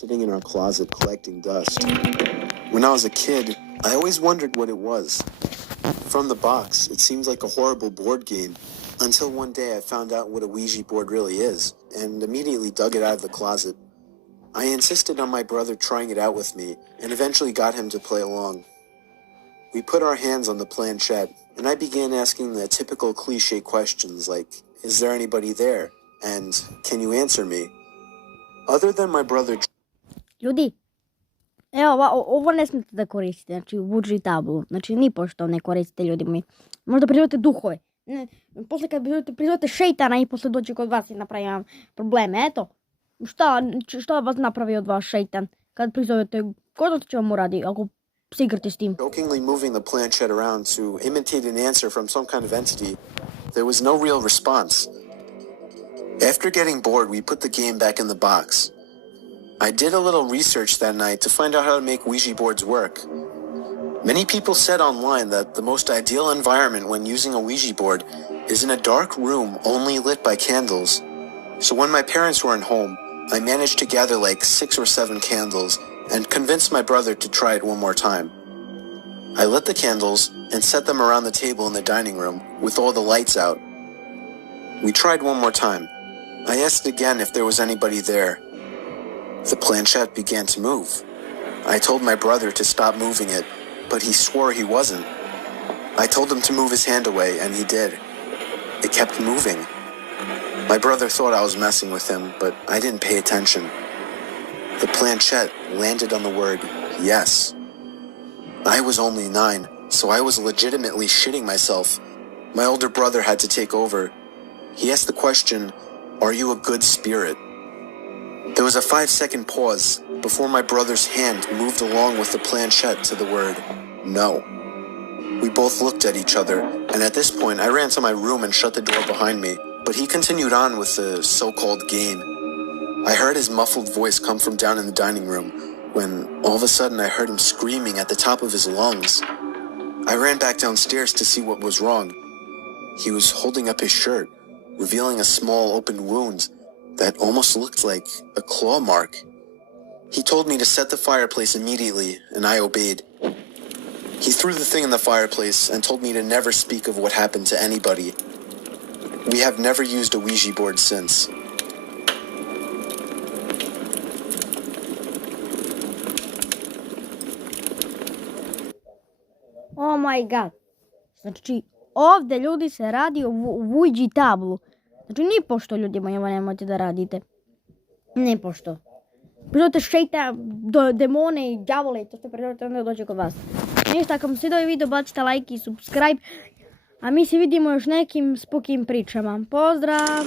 sitting in our closet collecting dust. When I was a kid, I always wondered what it was. From the box, it seemed like a horrible board game, until one day I found out what a Ouija board really is, and immediately dug it out of the closet. I insisted on my brother trying it out with me, and eventually got him to play along. We put our hands on the planchette, and I began asking the typical cliche questions like, is there anybody there? And, can you answer me? Other than my brother... Ljudi, evo, ovo ne smijete da koristite, znači ouija tablu, znači nipošto ne koristite, ljudi mi. Možda prizovete duhove. Posle kad prizovete šeitana i posle dođe kod vas i napravi vam probleme, eto. Šta vas napravi od vas šeitan? Kad prizovete, ko će vam uradi ako se igrate s tim? Jokingly moving the planchette around to imitate an answer from some kind of entity, there was no real response. After getting bored, we put the game back in the box. I did a little research that night to find out how to make Ouija boards work. Many people said online that the most ideal environment when using a Ouija board is in a dark room only lit by candles. So when my parents weren't home, I managed to gather like 6 or 7 candles and convinced my brother to try it one more time. I lit the candles and set them around the table in the dining room with all the lights out. We tried one more time. I asked again if there was anybody there. The planchette began to move. I told my brother to stop moving it, but he swore he wasn't. I told him to move his hand away, and he did. It kept moving. My brother thought I was messing with him, but I didn't pay attention. The planchette landed on the word yes. I was only 9, so I was legitimately shitting myself. My older brother had to take over. He asked the question, "Are you a good spirit?" There was a 5-second pause before my brother's hand moved along with the planchette to the word no. We both looked at each other, and at this point I ran to my room and shut the door behind me, but he continued on with the so-called game. I heard his muffled voice come from down in the dining room, when all of a sudden I heard him screaming at the top of his lungs. I ran back downstairs to see what was wrong. He was holding up his shirt, revealing a small open wound that almost looked like a claw mark. He told me to set the fireplace immediately, and I obeyed. He threw the thing in the fireplace and told me to never speak of what happened to anybody. We have never used a Ouija board since. Oh my god. Znači, ovdje ljudi se radi o ouija tablu. Znači, nipošto ljudi moji ovo nemojte da radite. Nipošto. Prizovite šeita, demone i đavole, to ste prizovite onda dođe kod vas. Ništa, ako vam se svidio ovaj video, bacite like i subscribe. A mi se vidimo još nekim spukim pričama. Pozdrav!